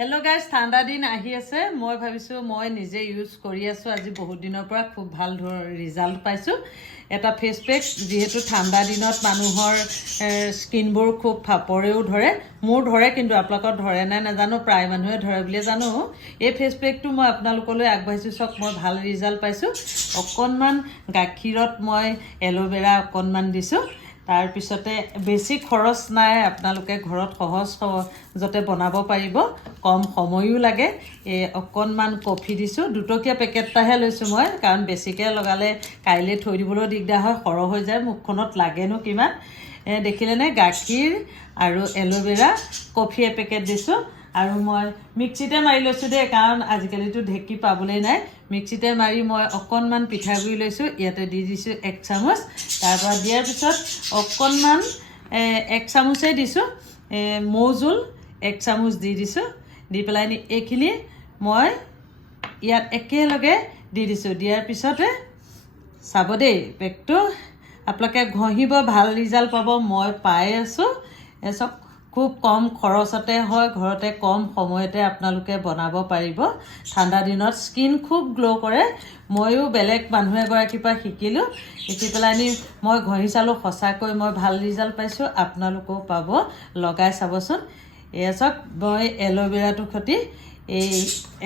Hello guys, ঠাণ্ডা দিন আহি আছে মই ভাবিছো মই নিজে ইউজ কৰি আছো আজি বহুত দিনৰ পৰা খুব ভাল ৰিজাল্ট পাইছো এটা ফেস পেক যেহেতু ঠাণ্ডা দিনত মানুহৰ স্কিনবোৰ খুব ফাপৰেও ধৰে মোৰ ধৰে কিন্তু আপোনালোকৰ ধৰে নাই নাজানো প্ৰায় মানুহে ধৰে বুলি জানো এই ফেস পেকটো মই আপোনালোকলৈ আগবাঢ়িছো সক মই ভাল ৰিজাল্ট পাইছো অকনমান গাখীৰত মই এলোভেৰা অকনমান দিছো তাৰ পিছতে বেছি খৰচ নাই আপোনালোকে ঘৰত সহজতে বনাব পাৰিব কম সময়ও লাগে অকনমান কফি দিছো দুটকীয়া পেকেটটাহে লৈছো মই কাৰণ বেছিকে লগালে কাইলে থৈ দিবলৈ দিগদাৰ হয় খৰ হৈ যায় মুখখনত লাগেনো কিমান দেখিলেনে গাখীৰ আৰু এলোভেৰা কফি পেকেট দিছো আৰু মই মিক্সিতে মাৰি লৈছো দে কাৰণ আজিকালিটো ঢেকি পাবলৈ নাই মিক্সিতে মাৰি মই অকনমান পিঠাগুৰি লৈছো ইয়াতে দি দিছো 1 চামুচ তাৰপৰা দিয়াৰ পিছত অকনমান 1 চামুচে দিছো মৌজুল 1 চামুচ দি দিছো দি পেলাই এইখিনি মই ইয়াত একেলগে দি দিছো দিয়াৰ পিছতে চাব দেই পেকটো আপোনালোকে ঘঁহিব ভাল ৰিজাল্ট পাব মই পাই আছো এসব খুব কম খৰচতে হয় ঘৰতে কম সময়তে আপোনালোকে বনাব পাৰিব ঠাণ্ডা দিনত স্কিন খুব গ্লো কৰে ময়ো বেলেগ মানুহ এগৰাকীৰ পৰা শিকিলো শিকি পেলানি মই ঘঁহি চালো সঁচাকৈ মই ভাল ৰিজাল্ট পাইছো আপোনালোকেও পাব লগাই চাবচোন এসক মই এলোভেৰাটো খতি এই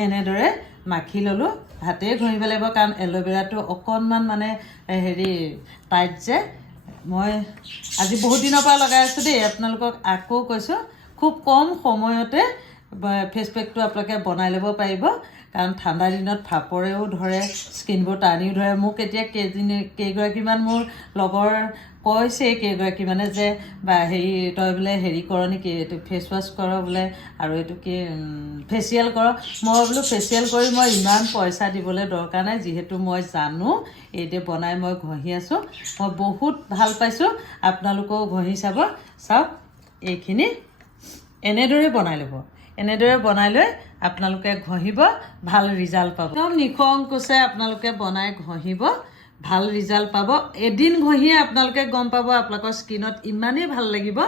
এনেদৰে মাখি ললো হাতে ঘঁহিব লাগিব কাৰণ এলোভেৰাটো অকনমান মানে হেৰি টাইট যে মই আজি বহুত দিনৰ পৰা লগাই আছো দেই আপোনালোকক আকৌ কৈছো খুব কম সময়তে ফেস পেকটো আপোনালোকে বনাই ল'ব পাৰিব কাৰণ ঠাণ্ডা দিনত ফাপৰেও ধৰে স্কিনবোৰ টানিও ধৰে মোক এতিয়া কেইগৰাকীমান মোৰ লগৰ কৈছে কেইগৰাকী মানে যে বা হেৰি তই বোলে হেৰি কৰ নেকি এইটো ফেস ৱাশ কৰ বোলে আৰু এইটো কি ফেচিয়েল কৰ মই বোলো ফেচিয়েল কৰি মই ইমান পইচা দিবলৈ দৰকাৰ নাই যিহেতু মই জানো এইতে বনাই মই ঘঁহি আছো মই বহুত ভাল পাইছো আপোনালোকেও ঘঁহি চাওক এইখিনি এনেদৰে বনাই ল'ব এনেদৰে বনাই লৈ আপোনালোকে ঘঁহিব ভাল ৰিজাল্ট পাব একদম নিখংকুচে আপোনালোকে বনাই ঘঁহিব ভাল ৰিজাল্ট পাব এদিন ঘঁহিয়ে আপোনালোকে গম পাব আপোনালোকৰ স্কিনত ইমানেই ভাল লাগিব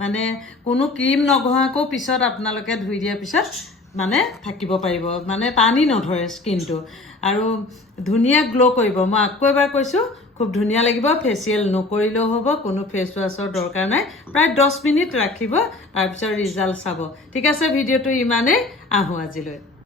মানে কোনো ক্ৰীম নঘঁহাকো পিছত আপোনালোকে ধুই দিয়াৰ পিছত মানে থাকিব পাৰিব মানে টানি নধৰে স্কিনটো আৰু ধুনীয়া গ্লো কৰিব মই আকৌ এবাৰ কৈছো খুব ধুনীয়া লাগিব ফেচিয়েল নকৰিলেও হ'ব কোনো ফেস ৱাশৰ দৰকাৰ নাই প্ৰায় 10 মিনিট ৰাখিব তাৰ পিছত ৰিজাল্ট চাব ঠিক আছে ভিডিওটো ইমানেই আহো আজিলৈ